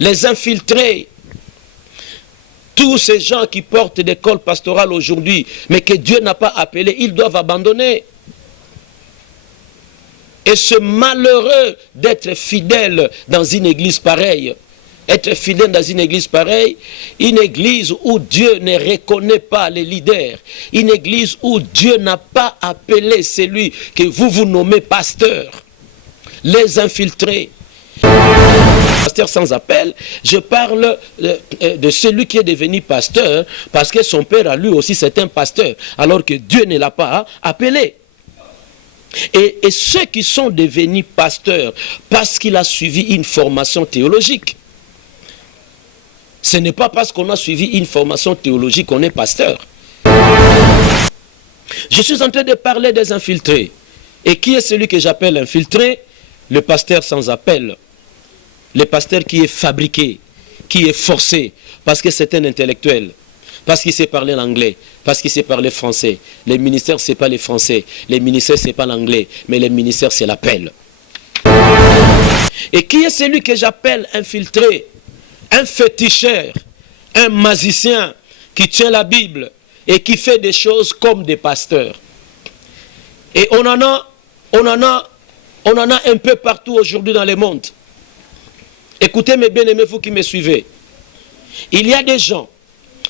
les infiltrés, tous ces gens qui portent des cols pastorales aujourd'hui, mais que Dieu n'a pas appelés, ils doivent abandonner. Et ce malheureux d'être fidèle dans une église pareille, être fidèle dans une église pareille, une église où Dieu ne reconnaît pas les leaders, une église où Dieu n'a pas appelé celui que vous nommez pasteur, les infiltrés. Pasteur sans appel, je parle de celui qui est devenu pasteur parce que son père a lui aussi c'est un pasteur, alors que Dieu ne l'a pas appelé. Et ceux qui sont devenus pasteurs parce qu'il a suivi une formation théologique. Ce n'est pas parce qu'on a suivi une formation théologique qu'on est pasteur. Je suis en train de parler des infiltrés. Et qui est celui que j'appelle infiltré? Le pasteur sans appel. Le pasteur qui est fabriqué, qui est forcé, parce que c'est un intellectuel, parce qu'il sait parler l'anglais, parce qu'il sait parler français. Les ministères, ce n'est pas les français. Les ministères, ce n'est pas l'anglais. Mais les ministères, c'est l'appel. Et qui est celui que j'appelle infiltré? Un féticheur, un magicien qui tient la Bible et qui fait des choses comme des pasteurs. Et on en a un peu partout aujourd'hui dans le monde. Écoutez mes bien-aimés, vous qui me suivez. Il y a des gens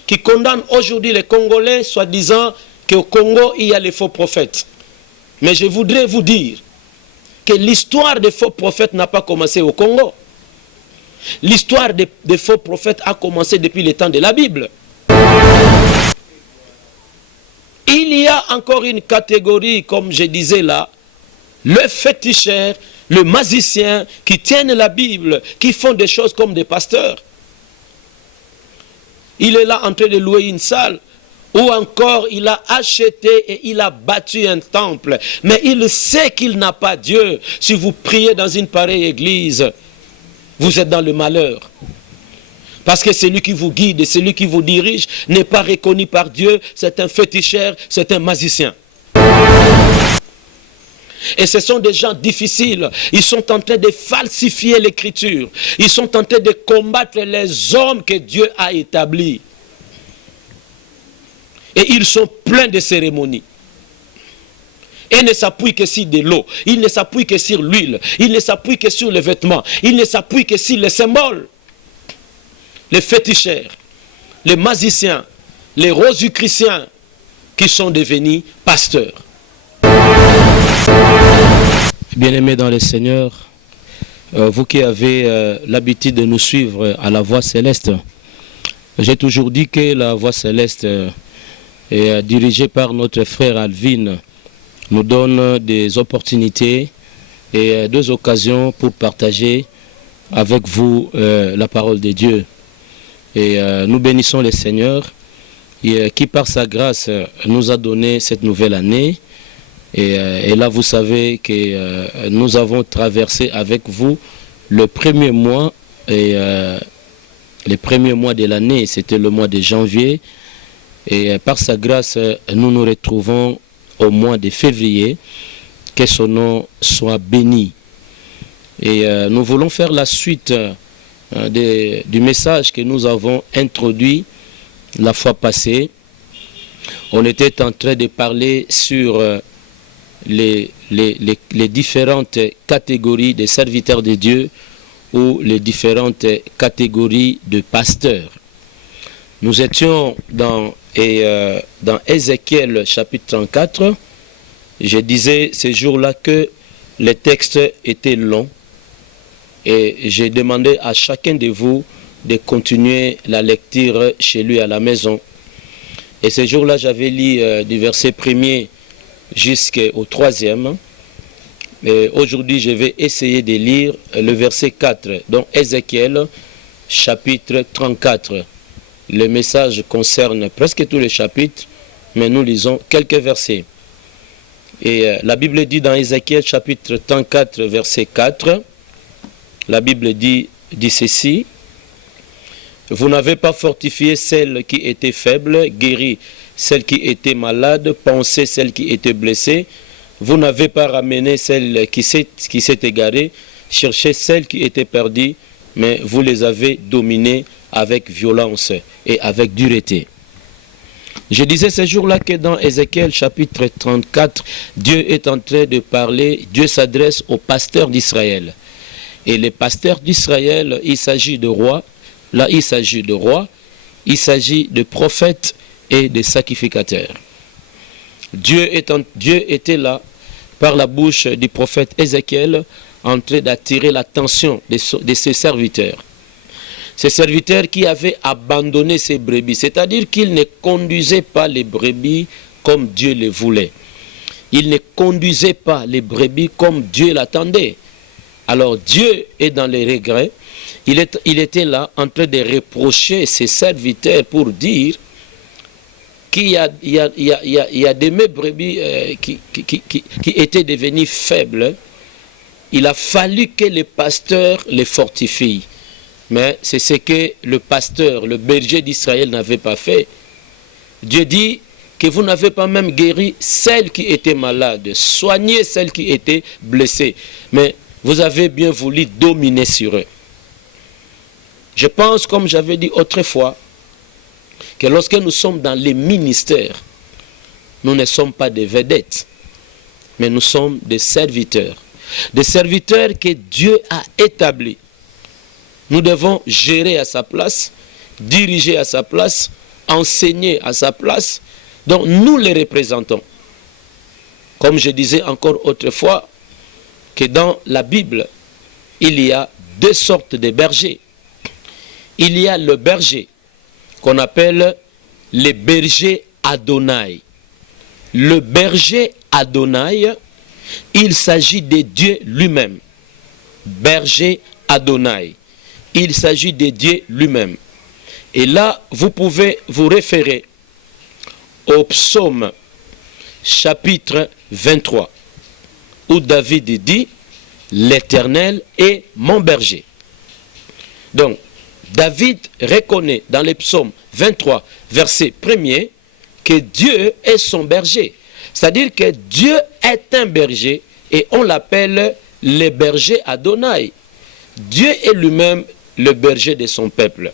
qui condamnent aujourd'hui les Congolais, soi-disant qu'au Congo, il y a les faux prophètes. Mais je voudrais vous dire que l'histoire des faux prophètes n'a pas commencé au Congo. L'histoire des faux prophètes a commencé depuis le temps de la Bible. Il y a encore une catégorie, comme je disais là, le féticheur, le magicien qui tiennent la Bible, qui font des choses comme des pasteurs. Il est là en train de louer une salle, ou encore il a acheté et il a bâti un temple. Mais il sait qu'il n'a pas Dieu. Si vous priez dans une pareille église, vous êtes dans le malheur. Parce que celui qui vous guide et celui qui vous dirige n'est pas reconnu par Dieu. C'est un féticheur, c'est un magicien. Et ce sont des gens difficiles. Ils sont en train de falsifier l'écriture. Ils sont en train de combattre les hommes que Dieu a établis. Et ils sont pleins de cérémonies. Et ne s'appuient que sur de l'eau. Ils ne s'appuient que sur l'huile. Ils ne s'appuient que sur les vêtements. Ils ne s'appuient que sur les symboles. Les féticheurs, les magiciens, les rosicruciens qui sont devenus pasteurs. Bien-aimés dans le Seigneur, vous qui avez l'habitude de nous suivre à la Voix Céleste, j'ai toujours dit que la Voix Céleste est dirigée par notre frère Alvin, nous donne des opportunités et deux occasions pour partager avec vous la parole de Dieu. Et nous bénissons le Seigneur qui par sa grâce nous a donné cette nouvelle année. Et là vous savez que nous avons traversé avec vous le premier mois. Et le premier mois de l'année, c'était le mois de janvier. Et par sa grâce, nous nous retrouvons au mois de février. Que son nom soit béni. Et nous voulons faire la suite du message que nous avons introduit la fois passée. On était en train de parler sur les différentes catégories de serviteurs de Dieu ou les différentes catégories de pasteurs. Nous étions dans Ézéchiel chapitre 34. Je disais ce jour-là que les textes étaient longs et j'ai demandé à chacun de vous de continuer la lecture chez lui à la maison. Et ce jour-là, j'avais lu du verset 1er jusqu'au 3e. Et aujourd'hui, je vais essayer de lire le verset 4, donc Ézéchiel chapitre 34. Le message concerne presque tous les chapitres, mais nous lisons quelques versets. Et la Bible dit dans Ézéchiel chapitre 34, verset 4, la Bible dit ceci: vous n'avez pas fortifié celle qui était faible, guéri celle qui était malade, pansé celle qui était blessée. Vous n'avez pas ramené celle qui s'est égarée, cherché celle qui était perdue, mais vous les avez dominés avec violence et avec dureté. Je disais ce jour-là que dans Ézéchiel chapitre 34, Dieu est en train de parler, Dieu s'adresse aux pasteurs d'Israël. Et les pasteurs d'Israël, il s'agit de rois, là il s'agit de rois, il s'agit de prophètes et de sacrificateurs. Dieu était là, par la bouche du prophète Ézéchiel, en train d'attirer l'attention de ses serviteurs. Ces serviteurs qui avaient abandonné ces brebis, c'est-à-dire qu'ils ne conduisaient pas les brebis comme Dieu les voulait. Ils ne conduisaient pas les brebis comme Dieu l'attendait. Alors Dieu est dans les regrets. Il était là en train de reprocher ses serviteurs pour dire qu'il y a des mes brebis qui étaient devenus faibles. Il a fallu que les pasteurs les fortifient. Mais c'est ce que le pasteur, le berger d'Israël n'avait pas fait. Dieu dit que vous n'avez pas même guéri celles qui étaient malades, soigné celles qui étaient blessées. Mais vous avez bien voulu dominer sur eux. Je pense, comme j'avais dit autrefois, que lorsque nous sommes dans les ministères, nous ne sommes pas des vedettes, mais nous sommes des serviteurs. Des serviteurs que Dieu a établis. Nous devons gérer à sa place, diriger à sa place, enseigner à sa place. Donc nous les représentons. Comme je disais encore autrefois, que dans la Bible, il y a deux sortes de bergers. Il y a le berger qu'on appelle le berger Adonai. Le berger Adonai, il s'agit de Dieu lui-même. Berger Adonai. Il s'agit de Dieu lui-même. Et là, vous pouvez vous référer au psaume chapitre 23, où David dit, l'Éternel est mon berger. Donc, David reconnaît dans le psaume 23, verset 1er, que Dieu est son berger. C'est-à-dire que Dieu est un berger et on l'appelle le berger Adonai. Dieu est lui-même le berger de son peuple.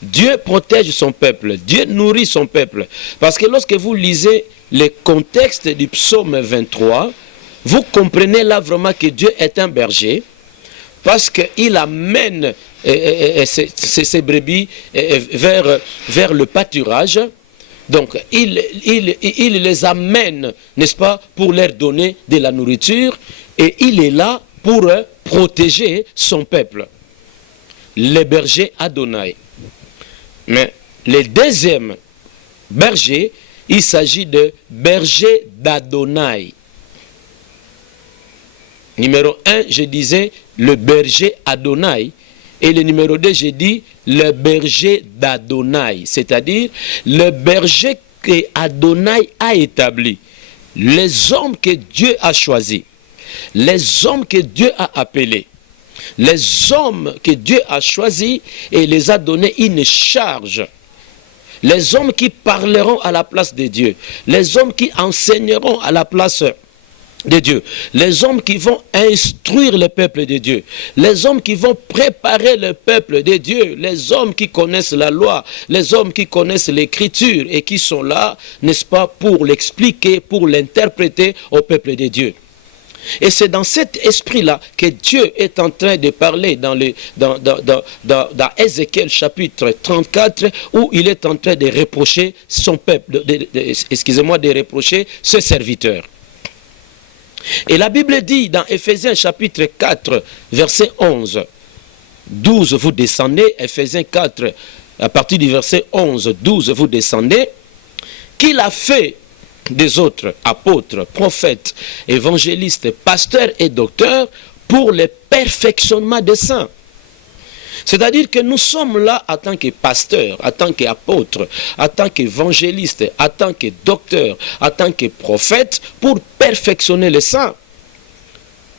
Dieu protège son peuple, Dieu nourrit son peuple. Parce que lorsque vous lisez le contexte du psaume 23, vous comprenez là vraiment que Dieu est un berger, parce qu'il amène ces brebis vers le pâturage. Donc il les amène, n'est-ce pas, pour leur donner de la nourriture, et il est là pour protéger son peuple. Le berger Adonai. Mais le deuxième berger, il s'agit de berger d'Adonai. Numéro 1, je disais le berger Adonai. Et le numéro 2, j'ai dit le berger d'Adonai. C'est-à-dire le berger que Adonai a établi. Les hommes que Dieu a choisis. Les hommes que Dieu a appelés. Les hommes que Dieu a choisis et les a donné une charge. Les hommes qui parleront à la place de Dieu. Les hommes qui enseigneront à la place de Dieu. Les hommes qui vont instruire le peuple de Dieu. Les hommes qui vont préparer le peuple de Dieu. Les hommes qui connaissent la loi. Les hommes qui connaissent l'écriture et qui sont là, n'est-ce pas, pour l'expliquer, pour l'interpréter au peuple de Dieu. Et c'est dans cet esprit-là que Dieu est en train de parler dans Ézéchiel chapitre 34, où il est en train de reprocher son peuple, de reprocher ses serviteurs. Et la Bible dit dans Éphésiens chapitre 4, verset 11, 12, vous descendez, Éphésiens 4, à partir du verset 11, 12, vous descendez, qu'il a fait des autres apôtres, prophètes, évangélistes, pasteurs et docteurs pour le perfectionnement des saints. C'est-à-dire que nous sommes là en tant que pasteurs, en tant qu'apôtres, en tant qu'évangélistes, en tant que docteurs, en tant que prophètes, pour perfectionner les saints.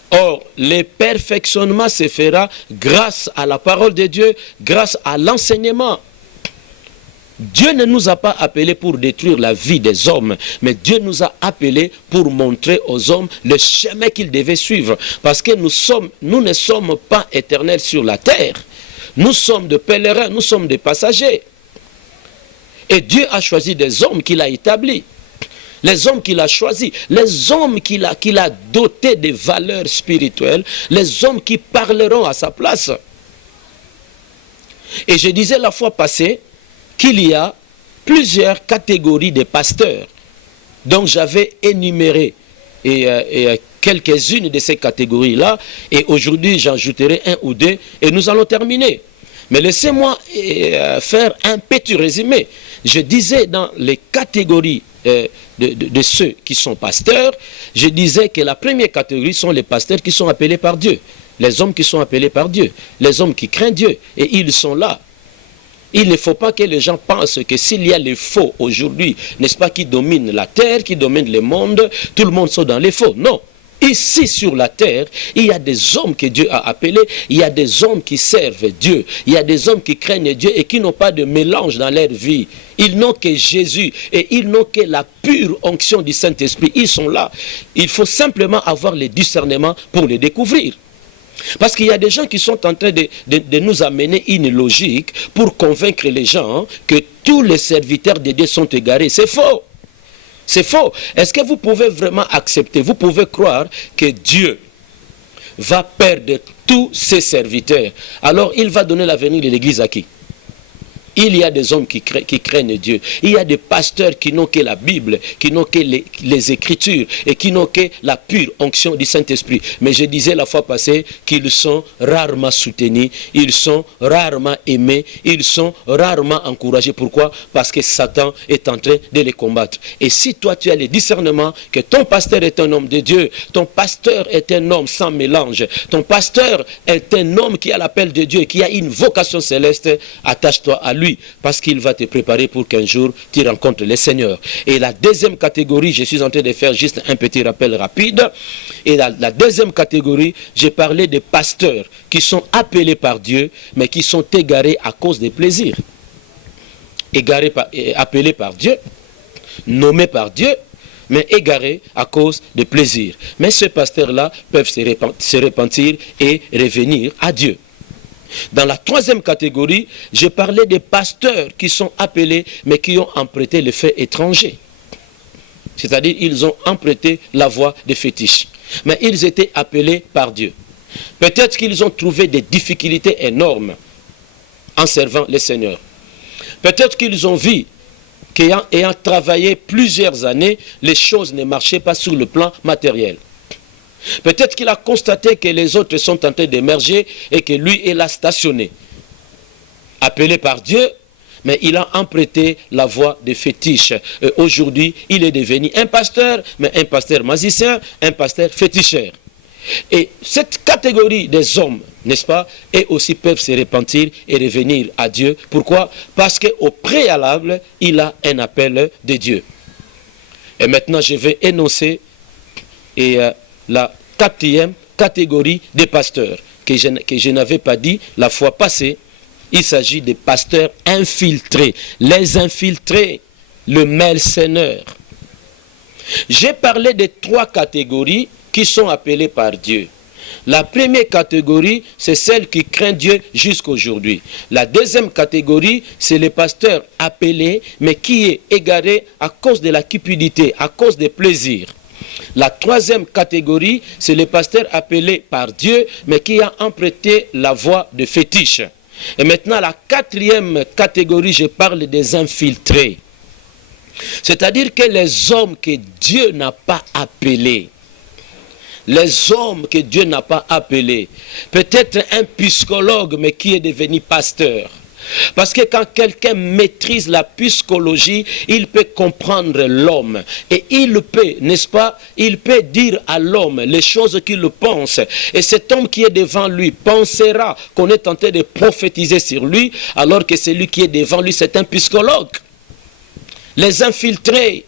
Or, le perfectionnement se fera grâce à la parole de Dieu, grâce à l'enseignement. Dieu ne nous a pas appelés pour détruire la vie des hommes, mais Dieu nous a appelés pour montrer aux hommes le chemin qu'ils devaient suivre. Parce que nous ne sommes pas éternels sur la terre. Nous sommes des pèlerins, nous sommes des passagers. Et Dieu a choisi des hommes qu'il a établis. Les hommes qu'il a choisis, les hommes qu'il a dotés de valeurs spirituelles, les hommes qui parleront à sa place. Et je disais la fois passée qu'il y a plusieurs catégories de pasteurs. Donc j'avais énuméré quelques-unes de ces catégories-là, et aujourd'hui j'en ajouterai un ou deux, et nous allons terminer. Mais laissez-moi faire un petit résumé. Je disais dans les catégories de ceux qui sont pasteurs, je disais que la première catégorie sont les pasteurs qui sont appelés par Dieu. Les hommes qui sont appelés par Dieu. Les hommes qui craignent Dieu. Et ils sont là. Il ne faut pas que les gens pensent que s'il y a les faux aujourd'hui, n'est-ce pas, qui dominent la terre, qui dominent le monde, tout le monde sont dans les faux. Non. Ici sur la terre, il y a des hommes que Dieu a appelés, il y a des hommes qui servent Dieu, il y a des hommes qui craignent Dieu et qui n'ont pas de mélange dans leur vie. Ils n'ont que Jésus et ils n'ont que la pure onction du Saint-Esprit. Ils sont là. Il faut simplement avoir le discernement pour les découvrir. Parce qu'il y a des gens qui sont en train de nous amener une logique pour convaincre les gens que tous les serviteurs de Dieu sont égarés. C'est faux. C'est faux. Est-ce que vous pouvez vraiment accepter, vous pouvez croire que Dieu va perdre tous ses serviteurs? Alors il va donner l'avenir de l'Église à qui? Il y a des hommes qui craignent Dieu. Il y a des pasteurs qui n'ont que la Bible, qui n'ont que les Écritures et qui n'ont que la pure onction du Saint-Esprit. Mais je disais la fois passée qu'ils sont rarement soutenus, ils sont rarement aimés, ils sont rarement encouragés. Pourquoi? Parce que Satan est en train de les combattre. Et si toi tu as le discernement que ton pasteur est un homme de Dieu, ton pasteur est un homme sans mélange, ton pasteur est un homme qui a l'appel de Dieu, qui a une vocation céleste, attache-toi à lui. Parce qu'il va te préparer pour qu'un jour tu rencontres le Seigneur. Et la deuxième catégorie, je suis en train de faire juste un petit rappel rapide. Et la deuxième catégorie, j'ai parlé des pasteurs qui sont appelés par Dieu, mais qui sont égarés à cause des plaisirs. Appelés par Dieu, nommés par Dieu, mais égarés à cause des plaisirs. Mais ces pasteurs-là peuvent se repentir et revenir à Dieu. Dans la troisième catégorie, je parlais des pasteurs qui sont appelés, mais qui ont emprunté les faits étrangers. C'est-à-dire, ils ont emprunté la voie des fétiches. Mais ils étaient appelés par Dieu. Peut-être qu'ils ont trouvé des difficultés énormes en servant le Seigneur. Peut-être qu'ils ont vu qu'ayant travaillé plusieurs années, les choses ne marchaient pas sur le plan matériel. Peut-être qu'il a constaté que les autres sont en train d'émerger et que lui est là stationné. Appelé par Dieu, mais il a emprunté la voie des fétiches. Aujourd'hui, il est devenu un pasteur, mais un pasteur magicien, un pasteur féticheur. Et cette catégorie des hommes, n'est-ce pas, et aussi peuvent se repentir et revenir à Dieu. Pourquoi? Parce qu'au préalable, il a un appel de Dieu. Et maintenant, je vais énoncer la quatrième catégorie des pasteurs, que je n'avais pas dit la fois passée. Il s'agit des pasteurs infiltrés. Les infiltrés, le mercenaire. J'ai parlé de trois catégories qui sont appelées par Dieu. La première catégorie, c'est celle qui craint Dieu jusqu'aujourd'hui. La deuxième catégorie, c'est les pasteurs appelés, mais qui est égaré à cause de la cupidité, à cause des plaisirs. La troisième catégorie, c'est les pasteurs appelés par Dieu, mais qui a emprunté la voie de fétiche. Et maintenant, la quatrième catégorie, je parle des infiltrés. C'est-à-dire que les hommes que Dieu n'a pas appelés, les hommes que Dieu n'a pas appelés, peut-être un psychologue, mais qui est devenu pasteur. Parce que quand quelqu'un maîtrise la psychologie, il peut comprendre l'homme. Et il peut, n'est-ce pas, il peut dire à l'homme les choses qu'il pense. Et cet homme qui est devant lui pensera qu'on est en train de prophétiser sur lui, alors que celui qui est devant lui, c'est un psychologue. Les infiltrés,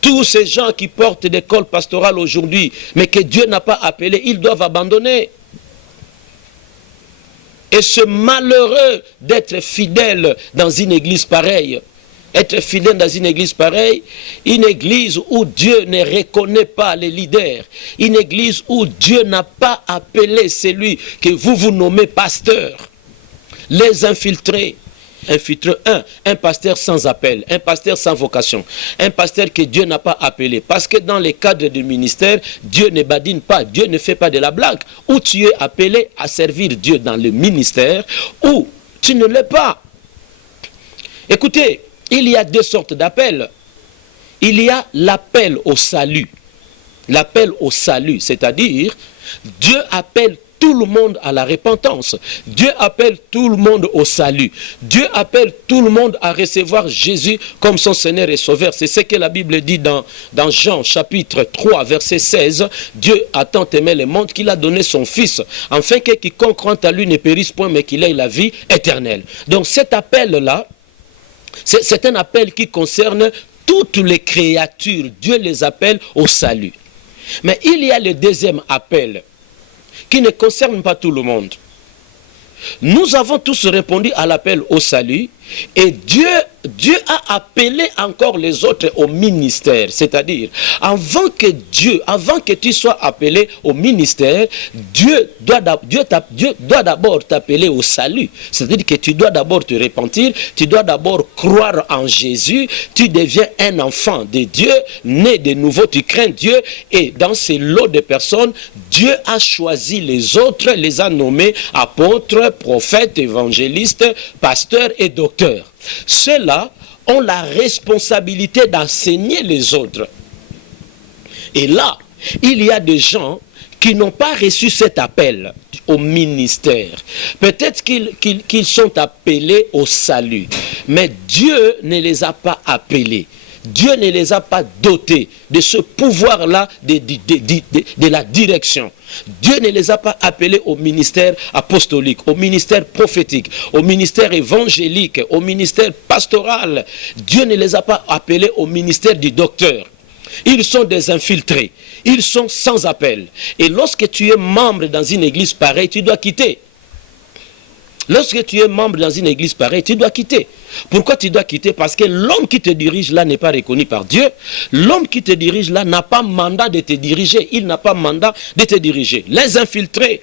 tous ces gens qui portent des cols pastorales aujourd'hui, mais que Dieu n'a pas appelés, ils doivent abandonner. Et ce malheureux d'être fidèle dans une église pareille. Être fidèle dans une église pareille, une église où Dieu ne reconnaît pas les leaders, une église où Dieu n'a pas appelé celui que vous nommez pasteur. Les infiltrés. Infiltré un pasteur sans appel, un pasteur sans vocation, un pasteur que Dieu n'a pas appelé. Parce que dans les cadres du ministère, Dieu ne badine pas, Dieu ne fait pas de la blague. Ou tu es appelé à servir Dieu dans le ministère, ou tu ne l'es pas. Écoutez, il y a deux sortes d'appels. Il y a l'appel au salut. L'appel au salut, c'est-à-dire Dieu appelle tout le monde à la repentance. Dieu appelle tout le monde au salut. Dieu appelle tout le monde à recevoir Jésus comme son Seigneur et Sauveur. C'est ce que la Bible dit dans Jean chapitre 3 verset 16. Dieu a tant aimé le monde qu'il a donné son Fils, afin que quiconque croit à lui ne périsse point, mais qu'il ait la vie éternelle. Donc cet appel-là, c'est un appel qui concerne toutes les créatures. Dieu les appelle au salut. Mais il y a le deuxième appel qui ne concerne pas tout le monde. Nous avons tous répondu à l'appel au salut et Dieu a appelé encore les autres au ministère. C'est-à-dire, avant que tu sois appelé au ministère, Dieu doit d'abord t'appeler au salut. C'est-à-dire que tu dois d'abord te repentir, tu dois d'abord croire en Jésus, tu deviens un enfant de Dieu, né de nouveau, tu crains Dieu, et dans ces lots de personnes, Dieu a choisi les autres, les a nommés apôtres, prophètes, évangélistes, pasteurs et docteurs. Ceux-là ont la responsabilité d'enseigner les autres. Et là, il y a des gens qui n'ont pas reçu cet appel au ministère. Peut-être qu'ils sont appelés au salut, mais Dieu ne les a pas appelés. Dieu ne les a pas dotés de ce pouvoir-là de la direction. Dieu ne les a pas appelés au ministère apostolique, au ministère prophétique, au ministère évangélique, au ministère pastoral. Dieu ne les a pas appelés au ministère du docteur. Ils sont des infiltrés. Ils sont sans appel. Et lorsque tu es membre dans une église pareille, tu dois quitter. Lorsque tu es membre dans une église pareille, tu dois quitter. Pourquoi tu dois quitter? Parce que l'homme qui te dirige là n'est pas reconnu par Dieu. L'homme qui te dirige là n'a pas mandat de te diriger. Il n'a pas mandat de te diriger. Les infiltrés.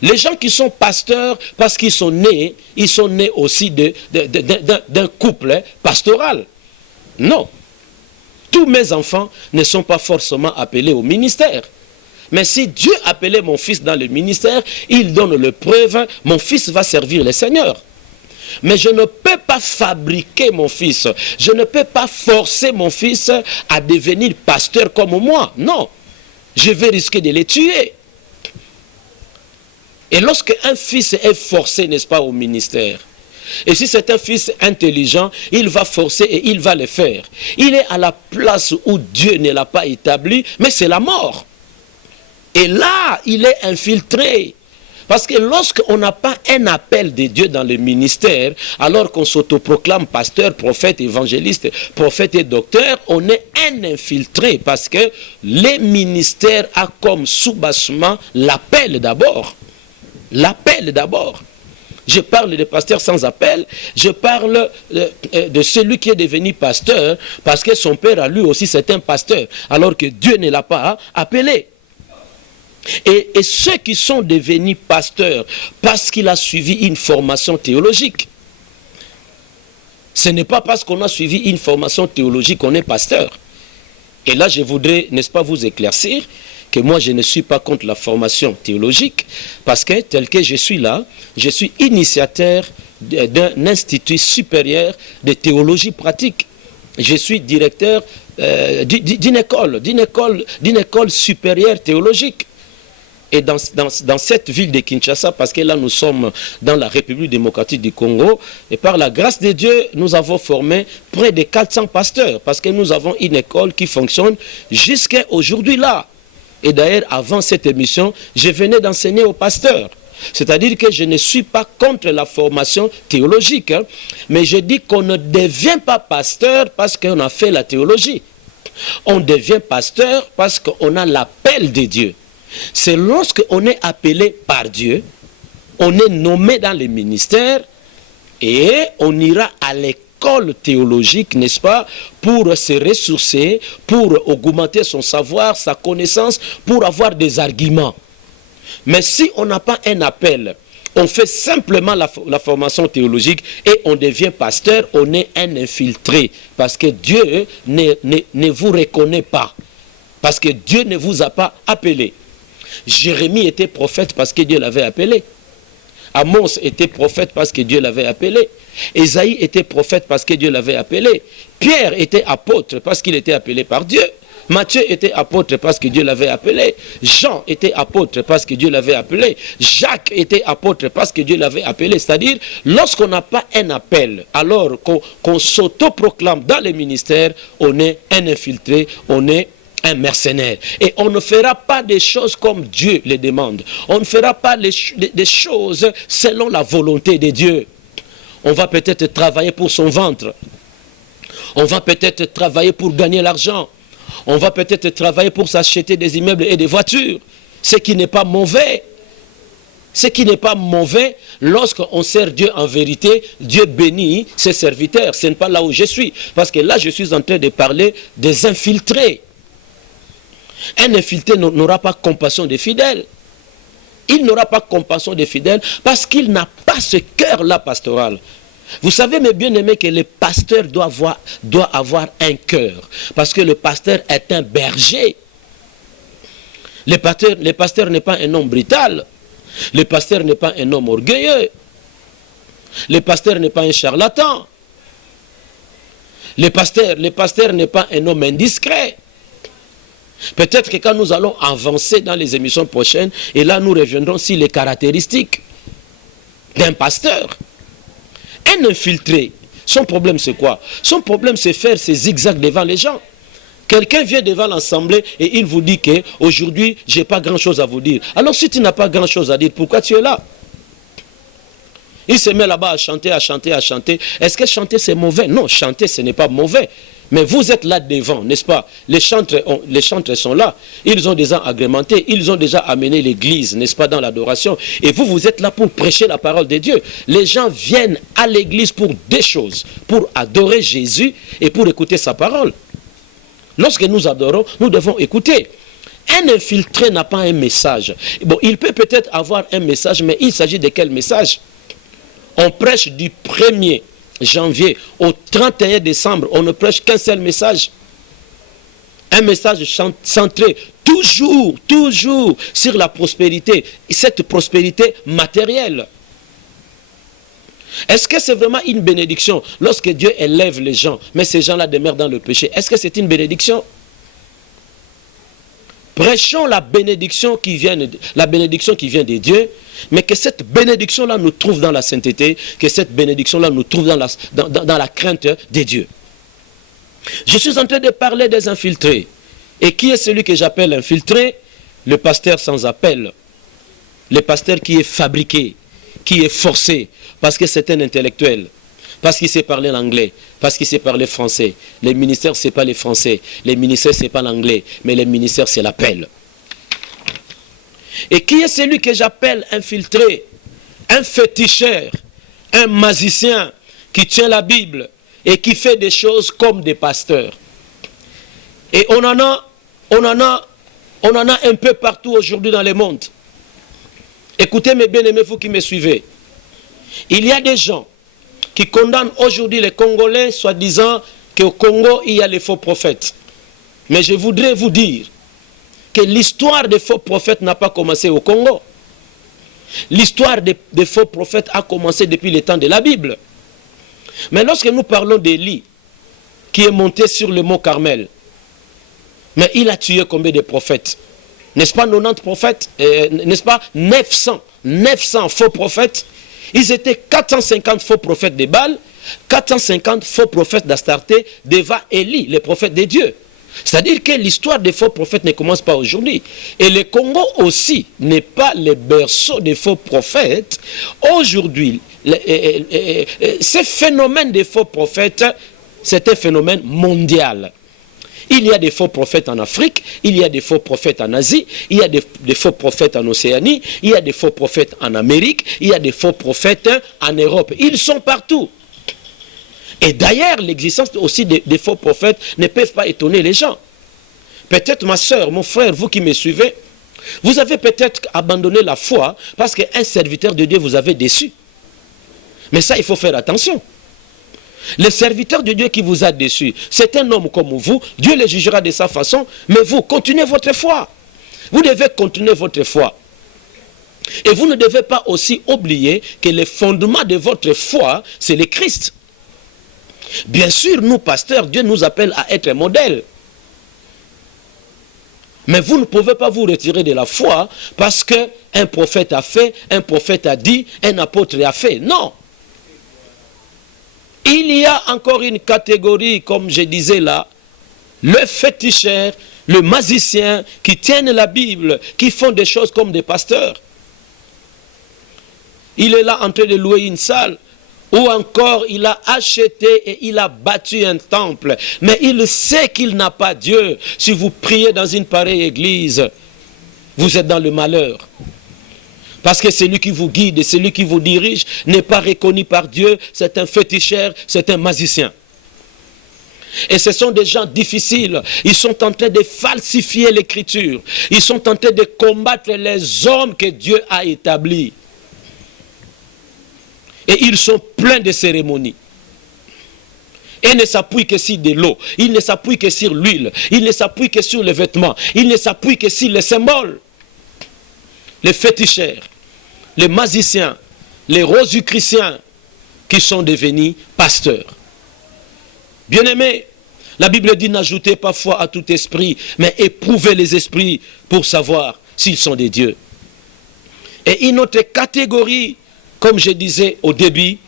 Les gens qui sont pasteurs, parce qu'ils sont nés aussi d'un couple pastoral. Non. Tous mes enfants ne sont pas forcément appelés au ministère. Mais si Dieu appelait mon fils dans le ministère, il donne le preuve, mon fils va servir le Seigneur. Mais je ne peux pas fabriquer mon fils. Je ne peux pas forcer mon fils à devenir pasteur comme moi. Non. Je vais risquer de le tuer. Et lorsque un fils est forcé, n'est-ce pas, au ministère, et si c'est un fils intelligent, il va forcer et il va le faire. Il est à la place où Dieu ne l'a pas établi, mais c'est la mort. Et là, il est infiltré. Parce que lorsqu'on n'a pas un appel de Dieu dans le ministère, alors qu'on s'autoproclame pasteur, prophète, évangéliste, prophète et docteur, on est un infiltré. Parce que les ministères ont comme soubassement l'appel d'abord. L'appel d'abord. Je parle de pasteur sans appel, je parle de celui qui est devenu pasteur, parce que son père, à lui aussi, c'est un pasteur, alors que Dieu ne l'a pas appelé. Et ceux qui sont devenus pasteurs parce qu'il a suivi une formation théologique. Ce n'est pas parce qu'on a suivi une formation théologique qu'on est pasteur. Et là, je voudrais, n'est-ce pas, vous éclaircir que moi, je ne suis pas contre la formation théologique, parce que tel que je suis là, je suis initiateur d'un institut supérieur de théologie pratique. Je suis directeur d'une école supérieure théologique. Et dans cette ville de Kinshasa, parce que là nous sommes dans la République démocratique du Congo, et par la grâce de Dieu, nous avons formé près de 400 pasteurs, parce que nous avons une école qui fonctionne jusqu'à aujourd'hui là. Et d'ailleurs, avant cette émission, je venais d'enseigner aux pasteurs. C'est-à-dire que je ne suis pas contre la formation théologique, hein, mais je dis qu'on ne devient pas pasteur parce qu'on a fait la théologie. On devient pasteur parce qu'on a l'appel de Dieu. C'est lorsqu'on est appelé par Dieu, on est nommé dans les ministères et on ira à l'école théologique, n'est-ce pas, pour se ressourcer, pour augmenter son savoir, sa connaissance, pour avoir des arguments. Mais si on n'a pas un appel, on fait simplement la formation théologique et on devient pasteur, on est un infiltré. Parce que Dieu ne vous reconnaît pas. Parce que Dieu ne vous a pas appelé. Jérémie était prophète parce que Dieu l'avait appelé. Amos était prophète parce que Dieu l'avait appelé. Ésaïe était prophète parce que Dieu l'avait appelé. Pierre était apôtre parce qu'il était appelé par Dieu. Matthieu était apôtre parce que Dieu l'avait appelé. Jean était apôtre parce que Dieu l'avait appelé. Jacques était apôtre parce que Dieu l'avait appelé. C'est-à-dire, lorsqu'on n'a pas un appel, alors qu'on s'autoproclame dans les ministères, on est un infiltré, on est un mercenaire. Et on ne fera pas des choses comme Dieu les demande. On ne fera pas des choses selon la volonté de Dieu. On va peut-être travailler pour son ventre. On va peut-être travailler pour gagner l'argent. On va peut-être travailler pour s'acheter des immeubles et des voitures. Ce qui n'est pas mauvais. Ce qui n'est pas mauvais, lorsqu'on sert Dieu en vérité, Dieu bénit ses serviteurs. Ce n'est pas là où je suis. Parce que là, je suis en train de parler des infiltrés. Un infiltré n'aura pas compassion des fidèles. Il n'aura pas compassion des fidèles parce qu'il n'a pas ce cœur-là pastoral. Vous savez, mes bien-aimés, que le pasteur doit avoir un cœur. Parce que le pasteur est un berger. Le pasteur n'est pas un homme brutal. Le pasteur n'est pas un homme orgueilleux. Le pasteur n'est pas un charlatan. Le pasteur n'est pas un homme indiscret. Peut-être que quand nous allons avancer dans les émissions prochaines, et là nous reviendrons sur les caractéristiques d'un pasteur. Un infiltré, son problème c'est quoi? Son problème c'est faire ses zigzags devant les gens. Quelqu'un vient devant l'assemblée et il vous dit qu'aujourd'hui, je n'ai pas grand-chose à vous dire. Alors si tu n'as pas grand-chose à dire, pourquoi tu es là? Il se met là-bas à chanter, à chanter, à chanter. Est-ce que chanter c'est mauvais? Non, chanter ce n'est pas mauvais. Mais vous êtes là devant, n'est-ce pas? Les chantres sont là. Ils ont déjà agrémenté, ils ont déjà amené l'église, n'est-ce pas, dans l'adoration. Et vous êtes là pour prêcher la parole de Dieu. Les gens viennent à l'église pour deux choses. Pour adorer Jésus et pour écouter sa parole. Lorsque nous adorons, nous devons écouter. Un infiltré n'a pas un message. Bon, il peut peut-être avoir un message, mais il s'agit de quel message? On prêche du 1er janvier au 31 décembre, on ne prêche qu'un seul message. Un message centré toujours sur la prospérité, cette prospérité matérielle. Est-ce que c'est vraiment une bénédiction lorsque Dieu élève les gens, mais ces gens-là demeurent dans le péché? Est-ce que c'est une bénédiction? Prêchons la bénédiction qui vient de Dieu, mais que cette bénédiction-là nous trouve dans la sainteté, que cette bénédiction-là nous trouve dans la crainte de Dieu. Je suis en train de parler des infiltrés. Et qui est celui que j'appelle infiltré? Le pasteur sans appel. Le pasteur qui est fabriqué, qui est forcé, parce que c'est un intellectuel. Parce qu'il sait parler l'anglais, parce qu'il sait parler français. Les ministères, ce n'est pas les français. Les ministères, ce n'est pas l'anglais. Mais les ministères, c'est l'appel. Et qui est celui que j'appelle infiltré? Un féticheur, un magicien qui tient la Bible et qui fait des choses comme des pasteurs. Et on en a un peu partout aujourd'hui dans le monde. Écoutez mes bien-aimés, vous qui me suivez. Il y a des gens qui condamnent aujourd'hui les Congolais, soi-disant qu'au Congo, il y a les faux prophètes. Mais je voudrais vous dire que l'histoire des faux prophètes n'a pas commencé au Congo. L'histoire des faux prophètes a commencé depuis le temps de la Bible. Mais lorsque nous parlons d'Élie, qui est monté sur le mont Carmel, mais il a tué combien de prophètes? N'est-ce pas 90 prophètes? N'est-ce pas 900 faux prophètes? Ils étaient 450 faux prophètes de Baal, 450 faux prophètes d'Astarté devant Élie, les prophètes de Dieu. C'est-à-dire que l'histoire des faux prophètes ne commence pas aujourd'hui. Et le Congo aussi n'est pas le berceau des faux prophètes. Aujourd'hui, ce phénomène des faux prophètes, c'est un phénomène mondial. Il y a des faux prophètes en Afrique, il y a des faux prophètes en Asie, il y a des faux prophètes en Océanie, il y a des faux prophètes en Amérique, il y a des faux prophètes en Europe. Ils sont partout. Et d'ailleurs, l'existence aussi des faux prophètes ne peuvent pas étonner les gens. Peut-être ma soeur, mon frère, vous qui me suivez, vous avez peut-être abandonné la foi parce qu'un serviteur de Dieu vous avait déçu. Mais ça, il faut faire attention. Le serviteur de Dieu qui vous a déçu, c'est un homme comme vous, Dieu le jugera de sa façon, mais vous, continuez votre foi. Vous devez continuer votre foi. Et vous ne devez pas aussi oublier que le fondement de votre foi, c'est le Christ. Bien sûr, nous, pasteurs, Dieu nous appelle à être modèles. Mais vous ne pouvez pas vous retirer de la foi parce qu'un prophète a fait, un prophète a dit, un apôtre a fait. Non. Il y a encore une catégorie, comme je disais là, le féticheur, le magicien, qui tiennent la Bible, qui font des choses comme des pasteurs. Il est là en train de louer une salle, ou encore il a acheté et il a bâti un temple, mais il sait qu'il n'a pas Dieu. Si vous priez dans une pareille église, vous êtes dans le malheur. Parce que celui qui vous guide et celui qui vous dirige n'est pas reconnu par Dieu, c'est un féticheur, c'est un magicien. Et ce sont des gens difficiles, ils sont en train de falsifier l'écriture, ils sont en train de combattre les hommes que Dieu a établis. Et ils sont pleins de cérémonies. Et ils ne s'appuient que sur de l'eau, ils ne s'appuient que sur l'huile, ils ne s'appuient que sur les vêtements, ils ne s'appuient que sur les symboles. Les féticheurs, les magiciens, les rosicruciens qui sont devenus pasteurs. Bien-aimés, la Bible dit n'ajoutez pas foi à tout esprit, mais éprouvez les esprits pour savoir s'ils sont des dieux. Et une autre catégorie, comme je disais au début,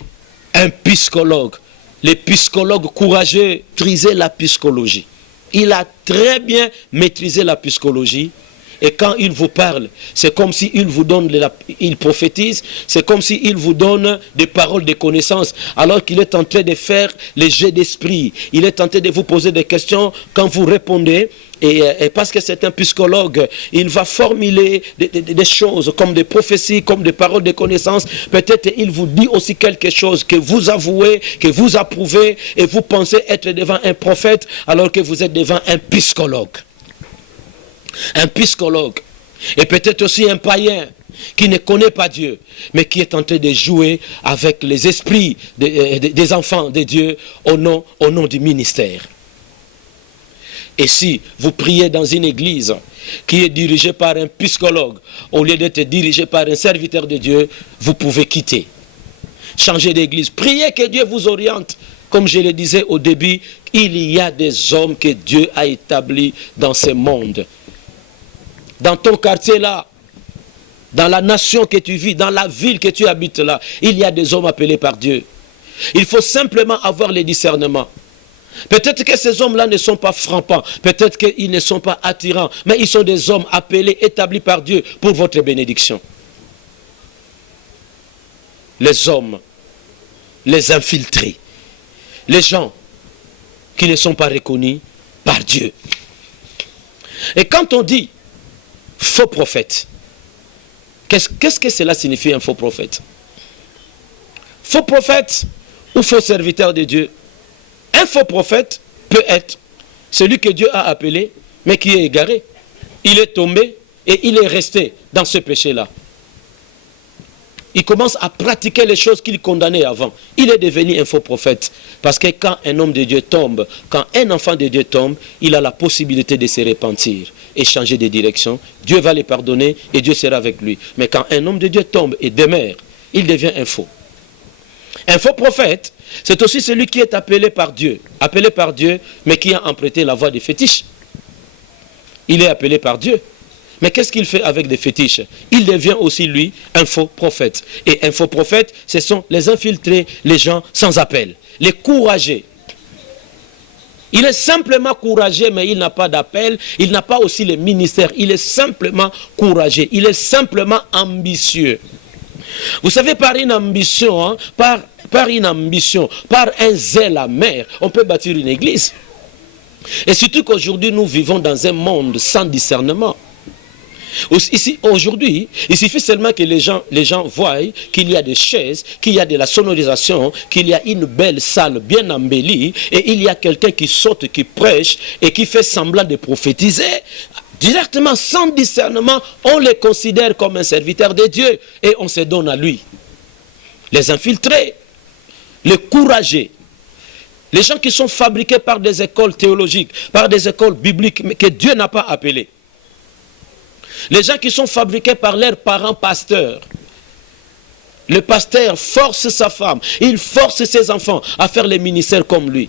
un psychologue. Les psychologues courageux maîtrisaient la psychologie. Il a très bien maîtrisé la psychologie. Et quand il vous parle, c'est comme s'il vous donne, il prophétise, c'est comme s'il vous donne des paroles de connaissance, alors qu'il est en train de faire les jets d'esprit. Il est en train de vous poser des questions quand vous répondez. Et parce que c'est un psychologue, il va formuler des choses comme des prophéties, comme des paroles de connaissance. Peut-être il vous dit aussi quelque chose que vous avouez, que vous approuvez, et vous pensez être devant un prophète, alors que vous êtes devant un psychologue. Un psychologue, et peut-être aussi un païen qui ne connaît pas Dieu, mais qui est en train de jouer avec les esprits des enfants de Dieu au nom du ministère. Et si vous priez dans une église qui est dirigée par un psychologue, au lieu d'être dirigée par un serviteur de Dieu, vous pouvez quitter. Changer d'église. Priez que Dieu vous oriente. Comme je le disais au début, il y a des hommes que Dieu a établis dans ce monde. Dans ton quartier là, dans la nation que tu vis, dans la ville que tu habites là, il y a des hommes appelés par Dieu. Il faut simplement avoir le discernement. Peut-être que ces hommes-là ne sont pas frappants, peut-être qu'ils ne sont pas attirants, mais ils sont des hommes appelés, établis par Dieu pour votre bénédiction. Les hommes, les infiltrés, les gens qui ne sont pas reconnus par Dieu. Et quand on dit faux prophète, qu'est-ce que cela signifie un faux prophète? Faux prophète ou faux serviteur de Dieu? Un faux prophète peut être celui que Dieu a appelé, mais qui est égaré. Il est tombé et il est resté dans ce péché-là. Il commence à pratiquer les choses qu'il condamnait avant. Il est devenu un faux prophète. Parce que quand un homme de Dieu tombe, quand un enfant de Dieu tombe, il a la possibilité de se repentir et changer de direction. Dieu va le pardonner et Dieu sera avec lui. Mais quand un homme de Dieu tombe et demeure, il devient un faux. Un faux prophète, c'est aussi celui qui est appelé par Dieu, mais qui a emprunté la voie des fétiches. Il est appelé par Dieu. Mais qu'est-ce qu'il fait avec des fétiches? Il devient aussi, lui, un faux prophète. Et un faux prophète, ce sont les infiltrés, les gens sans appel, les courageux. Il est simplement courageux, mais il n'a pas d'appel, il n'a pas aussi le ministère. Il est simplement courageux, il est simplement ambitieux. Vous savez, par une ambition, par un zèle amer, on peut bâtir une église. Et surtout qu'aujourd'hui, nous vivons dans un monde sans discernement. Ici, aujourd'hui, il suffit seulement que les gens voient qu'il y a des chaises, qu'il y a de la sonorisation, qu'il y a une belle salle bien embellie, et il y a quelqu'un qui saute, qui prêche, et qui fait semblant de prophétiser. Directement, sans discernement, on les considère comme un serviteur de Dieu, et on se donne à lui. Les infiltrés, les courageux, les gens qui sont fabriqués par des écoles théologiques, par des écoles bibliques, mais que Dieu n'a pas appelées. Les gens qui sont fabriqués par leurs parents pasteurs. Le pasteur force sa femme, il force ses enfants à faire les ministères comme lui.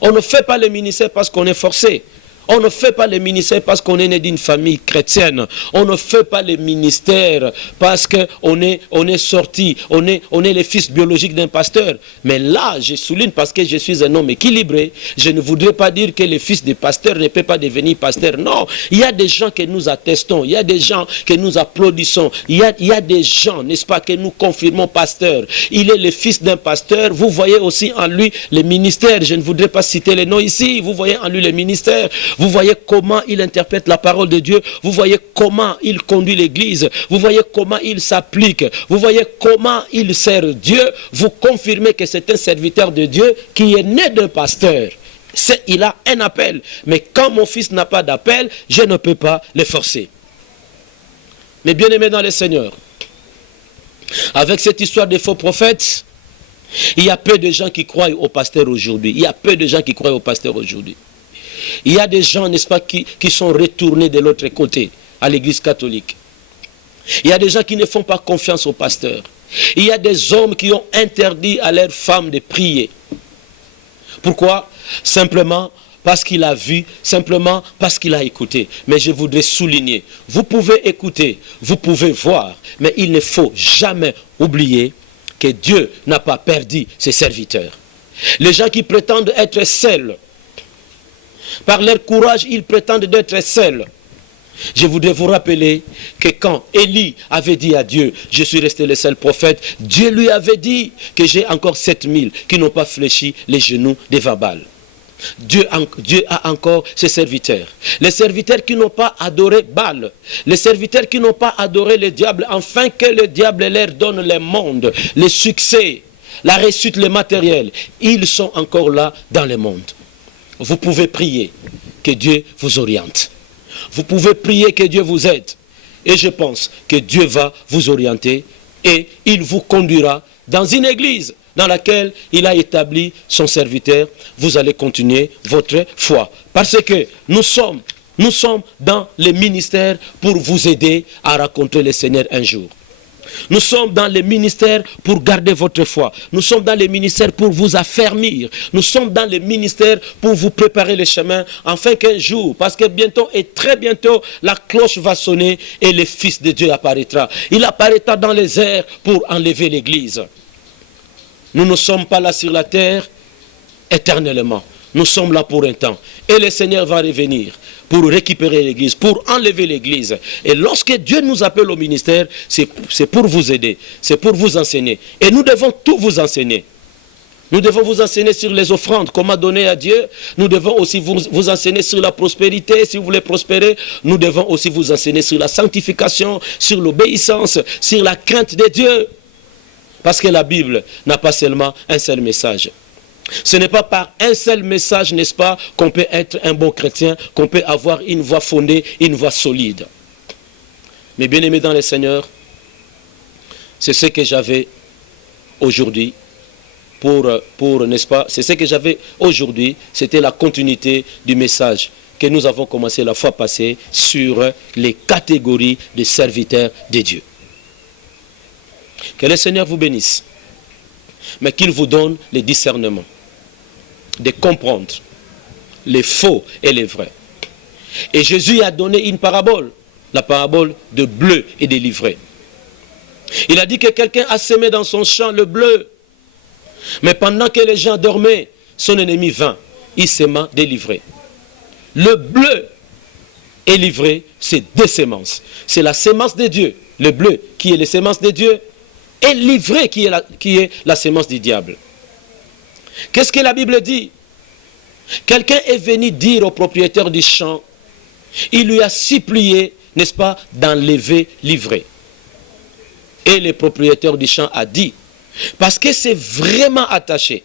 On ne fait pas les ministères parce qu'on est forcé. On ne fait pas les ministères parce qu'on est né d'une famille chrétienne. On ne fait pas les ministères parce qu'on est sorti, on est les fils biologiques d'un pasteur. Mais là, je souligne parce que je suis un homme équilibré. Je ne voudrais pas dire que les fils des pasteurs ne peuvent pas devenir pasteurs. Non, il y a des gens que nous attestons, il y a des gens que nous applaudissons, il y a des gens, n'est-ce pas, que nous confirmons pasteurs. Il est le fils d'un pasteur. Vous voyez aussi en lui les ministères. Je ne voudrais pas citer les noms ici. Vous voyez en lui les ministères. Vous voyez comment il interprète la parole de Dieu. Vous voyez comment il conduit l'église. Vous voyez comment il s'applique. Vous voyez comment il sert Dieu. Vous confirmez que c'est un serviteur de Dieu qui est né d'un pasteur. Il a un appel. Mais quand mon fils n'a pas d'appel, je ne peux pas le forcer. Mais bien aimé dans le Seigneur, avec cette histoire des faux prophètes, il y a peu de gens qui croient au pasteur aujourd'hui. Il y a peu de gens qui croient au pasteur aujourd'hui. Il y a des gens, n'est-ce pas, qui sont retournés de l'autre côté, à l'église catholique. Il y a des gens qui ne font pas confiance au pasteur. Il y a des hommes qui ont interdit à leurs femmes de prier. Pourquoi? Simplement parce qu'il a vu, simplement parce qu'il a écouté. Mais je voudrais souligner, vous pouvez écouter, vous pouvez voir, mais il ne faut jamais oublier que Dieu n'a pas perdu ses serviteurs. Les gens qui prétendent être seuls, par leur courage, ils prétendent être seuls. Je voudrais vous rappeler que quand Élie avait dit à Dieu, je suis resté le seul prophète, Dieu lui avait dit que j'ai encore 7000 qui n'ont pas fléchi les genoux devant Baal. Dieu a encore ses serviteurs. Les serviteurs qui n'ont pas adoré Baal. Les serviteurs qui n'ont pas adoré le diable, afin que le diable leur donne le monde, le succès, la réussite, le matériel. Ils sont encore là dans le monde. Vous pouvez prier que Dieu vous oriente. Vous pouvez prier que Dieu vous aide. Et je pense que Dieu va vous orienter et il vous conduira dans une église dans laquelle il a établi son serviteur. Vous allez continuer votre foi. Parce que nous sommes dans les ministères pour vous aider à rencontrer le Seigneur un jour. Nous sommes dans les ministères pour garder votre foi. Nous sommes dans les ministères pour vous affermir. Nous sommes dans les ministères pour vous préparer le chemin, afin qu'un jour, parce que bientôt et très bientôt, la cloche va sonner et le Fils de Dieu apparaîtra. Il apparaîtra dans les airs pour enlever l'église. Nous ne sommes pas là sur la terre éternellement. Nous sommes là pour un temps. Et le Seigneur va revenir pour récupérer l'église, pour enlever l'église. Et lorsque Dieu nous appelle au ministère, c'est pour vous aider, c'est pour vous enseigner. Et nous devons tout vous enseigner. Nous devons vous enseigner sur les offrandes, comment donner à Dieu. Nous devons aussi vous enseigner sur la prospérité, si vous voulez prospérer. Nous devons aussi vous enseigner sur la sanctification, sur l'obéissance, sur la crainte de Dieu. Parce que la Bible n'a pas seulement un seul message. Ce n'est pas par un seul message, n'est-ce pas, qu'on peut être un bon chrétien, qu'on peut avoir une foi fondée, une foi solide. Mais bien aimés dans le Seigneur, c'est ce que j'avais aujourd'hui pour n'est-ce pas, c'est ce que j'avais aujourd'hui, c'était la continuité du message que nous avons commencé la fois passée sur les catégories de serviteurs de Dieu. Que le Seigneur vous bénisse, mais qu'il vous donne le discernement de comprendre les faux et les vrais. Et Jésus a donné une parabole, la parabole de bleu et de l'ivraie. Il a dit que quelqu'un a semé dans son champ le bleu, mais pendant que les gens dormaient, son ennemi vint, il sema des livrées. Le bleu et l'ivraie, c'est deux semences. C'est la semence de Dieu, le bleu qui est la semence de Dieu, et l'ivraie qui est la semence du diable. Qu'est-ce que la Bible dit? quelqu'un est venu dire au propriétaire du champ, il lui a supplié, n'est-ce pas, d'enlever l'ivraie. Et le propriétaire du champ a dit, parce que c'est vraiment attaché,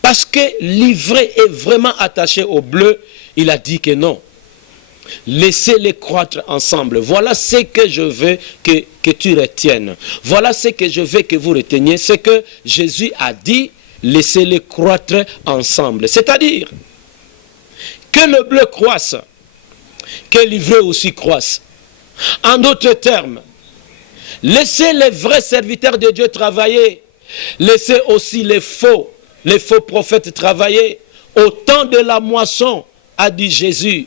parce que l'ivraie est vraiment attaché au bleu, il a dit que non. Laissez-les croître ensemble. Voilà ce que je veux que tu retiennes. Voilà ce que je veux que vous reteniez. C'est que Jésus a dit, laissez-les croître ensemble. C'est-à-dire que le bleu croisse, que l'ivraie aussi croisse. En d'autres termes, laissez les vrais serviteurs de Dieu travailler. Laissez aussi les faux prophètes travailler. Au temps de la moisson, a dit Jésus,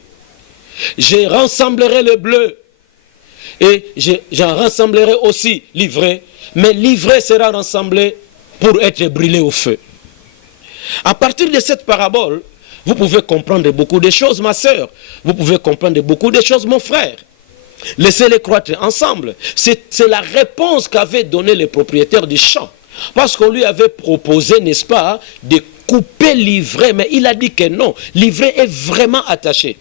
je rassemblerai le bleu et j'en rassemblerai aussi l'ivraie, mais l'ivraie sera rassemblée pour être brûlée au feu. À partir de cette parabole, vous pouvez comprendre beaucoup de choses, ma sœur. Vous pouvez comprendre beaucoup de choses, mon frère. Laissez-les croître ensemble. C'est la réponse qu'avait donnée le propriétaire du champ. Parce qu'on lui avait proposé, n'est-ce pas, de couper l'ivraie, mais il a dit que non, l'ivraie est vraiment attachée.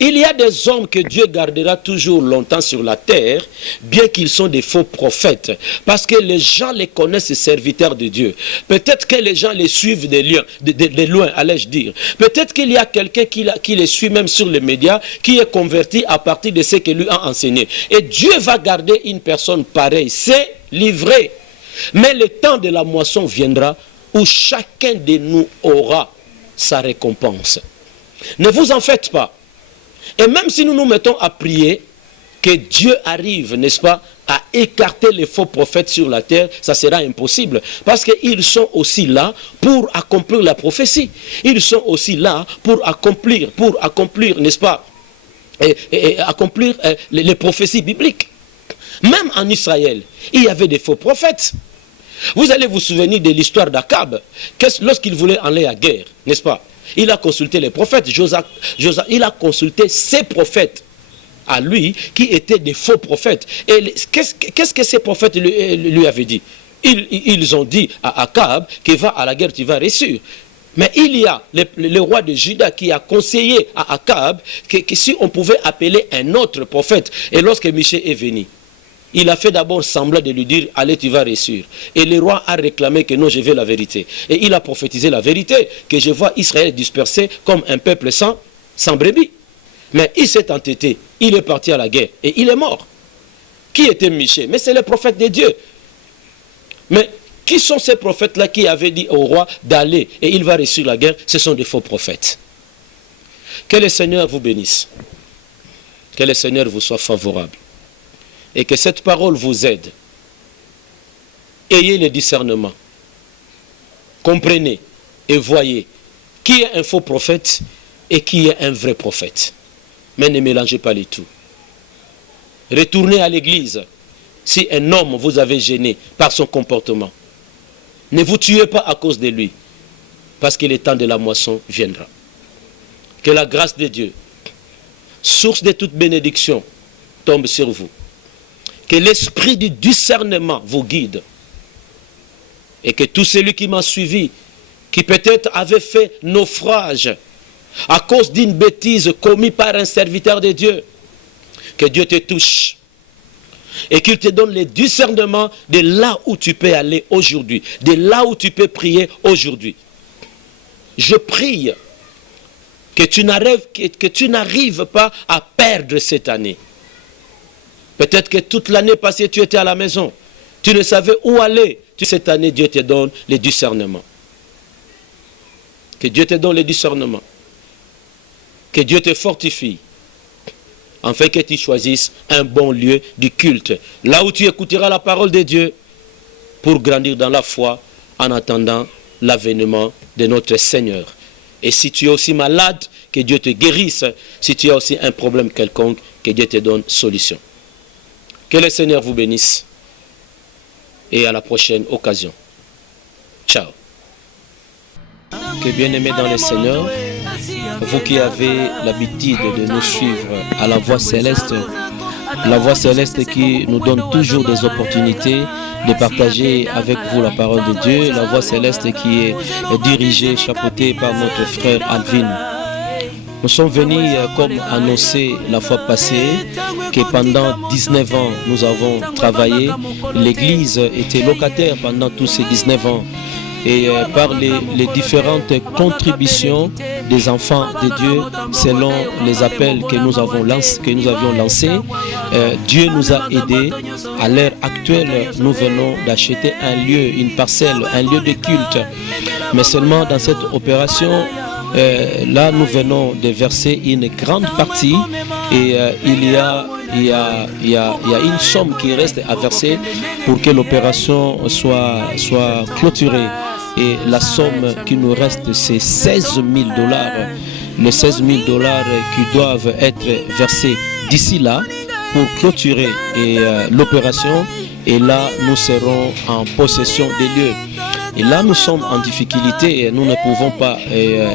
Il y a des hommes que Dieu gardera toujours longtemps sur la terre, bien qu'ils sont des faux prophètes, parce que les gens les connaissent, ces serviteurs de Dieu. Peut-être que les gens les suivent de loin, allais-je dire. Peut-être qu'il y a quelqu'un qui les suit même sur les médias, qui est converti à partir de ce qu'il lui a enseigné. Et Dieu va garder une personne pareille, c'est l'ivraie. Mais le temps de la moisson viendra où chacun de nous aura sa récompense. Ne vous en faites pas. Et même si nous nous mettons à prier, que Dieu arrive, n'est-ce pas, à écarter les faux prophètes sur la terre, ça sera impossible. Parce qu'ils sont aussi là pour accomplir la prophétie. Ils sont aussi là pour accomplir, n'est-ce pas, et accomplir les prophéties bibliques. Même en Israël, il y avait des faux prophètes. Vous allez vous souvenir de l'histoire d'Akab, lorsqu'il voulait aller à la guerre, n'est-ce pas? Il a consulté les prophètes. Il a consulté ces prophètes à lui qui étaient des faux prophètes. Et qu'est-ce que ces prophètes lui avaient dit? Ils ont dit à Akab qu'il va à la guerre, tu vas réussir. Mais il y a le roi de Juda qui a conseillé à Akab que si on pouvait appeler un autre prophète. Et lorsque Michée est venu, il a fait d'abord semblant de lui dire, allez, tu vas réussir. Et le roi a réclamé que non, je veux la vérité. Et il a prophétisé la vérité, que je vois Israël dispersé comme un peuple sans brebis. Mais il s'est entêté, il est parti à la guerre et il est mort. Qui était Michée? Mais c'est le prophète de Dieu. Mais qui sont ces prophètes-là qui avaient dit au roi d'aller et il va réussir la guerre? Ce sont des faux prophètes. Que le Seigneur vous bénisse. Que le Seigneur vous soit favorable. Et que cette parole vous aide. Ayez le discernement. Comprenez et voyez qui est un faux prophète et qui est un vrai prophète. Mais ne mélangez pas les tout. Retournez à l'église si un homme vous avait gêné par son comportement. Ne vous tuez pas à cause de lui, parce que le temps de la moisson viendra. Que la grâce de Dieu, source de toute bénédiction, tombe sur vous. Que l'esprit du discernement vous guide. Et que tout celui qui m'a suivi, qui peut-être avait fait naufrage à cause d'une bêtise commise par un serviteur de Dieu, que Dieu te touche. Et qu'il te donne le discernement de là où tu peux aller aujourd'hui, de là où tu peux prier aujourd'hui. Je prie que tu n'arrives pas à perdre cette année. Peut-être que toute l'année passée, tu étais à la maison. Tu ne savais où aller. Cette année, Dieu te donne le discernement. Que Dieu te donne le discernement. Que Dieu te fortifie. Afin que tu choisisses un bon lieu du culte. Là où tu écouteras la parole de Dieu pour grandir dans la foi en attendant l'avènement de notre Seigneur. Et si tu es aussi malade, que Dieu te guérisse. Si tu as aussi un problème quelconque, que Dieu te donne solution. Que le Seigneur vous bénisse. Et à la prochaine occasion. Ciao. Que bien-aimés dans le Seigneur, vous qui avez l'habitude de nous suivre à la Voix Céleste, La Voix Céleste qui nous donne toujours des opportunités de partager avec vous la parole de Dieu. La Voix Céleste qui est dirigée, chapeautée par notre frère Alvin. Nous sommes venus, comme annoncé la fois passée, que pendant 19 ans, nous avons travaillé. L'Église était locataire pendant tous ces 19 ans. Et par les différentes contributions des enfants de Dieu, selon les appels que nous avions lancés, Dieu nous a aidés. À l'heure actuelle, nous venons d'acheter un lieu, une parcelle, un lieu de culte. Mais seulement dans cette opération, là, nous venons de verser une grande partie et il y a une somme qui reste à verser pour que l'opération soit clôturée. Et la somme qui nous reste, c'est 16 000 $. Les 16 000 $ qui doivent être versés d'ici là pour clôturer l'opération. Et là, nous serons en possession des lieux. Et là, nous sommes en difficulté et nous ne pouvons pas,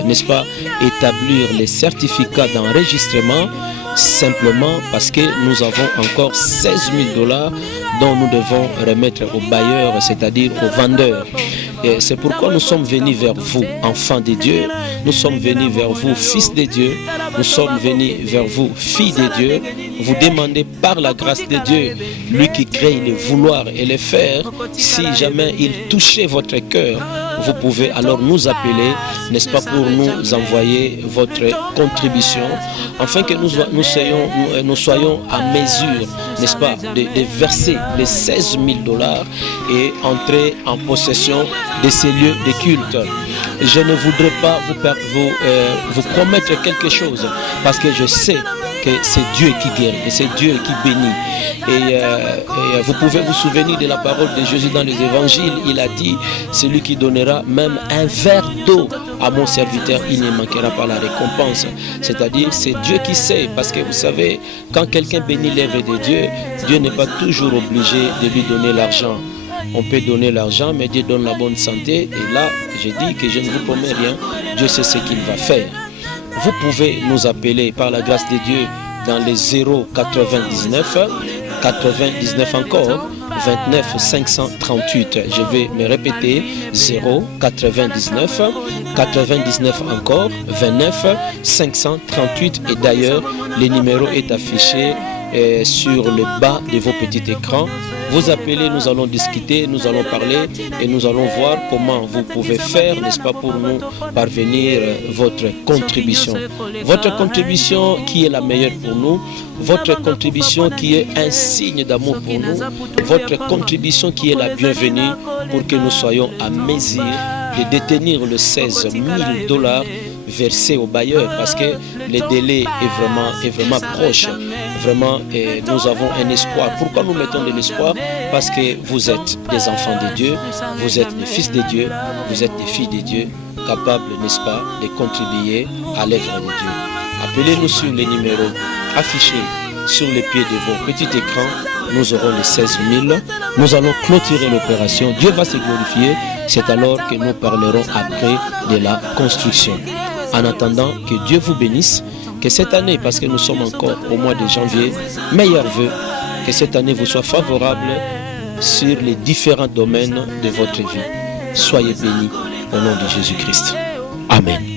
n'est-ce pas, établir les certificats d'enregistrement simplement parce que nous avons encore 16 000 $ dont nous devons remettre aux bailleurs, c'est-à-dire aux vendeurs. Et c'est pourquoi nous sommes venus vers vous, enfants de Dieu. Nous sommes venus vers vous, fils de Dieu. Nous sommes venus vers vous, filles de Dieu. Vous demandez par la grâce de Dieu, lui qui crée les vouloir et les faire, si jamais il touchait votre cœur, vous pouvez alors nous appeler, n'est-ce pas, pour nous envoyer votre contribution, afin que nous soyons à mesure, n'est-ce pas, de verser les 16 000 $ et entrer en possession de ces lieux de culte. Je ne voudrais pas vous promettre quelque chose, parce que je sais que c'est Dieu qui guérit et c'est Dieu qui bénit. Et vous pouvez vous souvenir de la parole de Jésus dans les évangiles. Il a dit, celui qui donnera même un verre d'eau à mon serviteur, il ne manquera pas la récompense. C'est-à-dire, c'est Dieu qui sait, parce que vous savez, quand quelqu'un bénit l'œuvre de Dieu, Dieu n'est pas toujours obligé de lui donner l'argent. On peut donner l'argent, mais Dieu donne la bonne santé. Et là, je dis que je ne vous promets rien. Dieu sait ce qu'il va faire. Vous pouvez nous appeler par la grâce de Dieu dans les 099 99 encore 29 538. Je vais me répéter, 099 99 encore 29 538. Et d'ailleurs, le numéro est affiché sur le bas de vos petits écrans. Vous appelez, nous allons discuter, nous allons parler et nous allons voir comment vous pouvez faire, n'est-ce pas, pour nous parvenir votre contribution. Votre contribution qui est la meilleure pour nous, votre contribution qui est un signe d'amour pour nous, votre contribution qui est la bienvenue pour que nous soyons à mesure de détenir le 16 000 $ versés aux bailleurs, parce que le délai est vraiment proche. Vraiment, nous avons un espoir. Pourquoi nous mettons de l'espoir? Parce que vous êtes des enfants de Dieu, vous êtes des fils de Dieu, vous êtes des filles de Dieu, capables, n'est-ce pas, de contribuer à l'œuvre de Dieu. Appelez-nous sur les numéros affichés sur les pieds de vos petits écrans. Nous aurons les 16 000. Nous allons clôturer l'opération. Dieu va se glorifier. C'est alors que nous parlerons après de la construction. En attendant, que Dieu vous bénisse. Que cette année, parce que nous sommes encore au mois de janvier, meilleurs vœux, que cette année vous soit favorable sur les différents domaines de votre vie. Soyez bénis au nom de Jésus-Christ. Amen.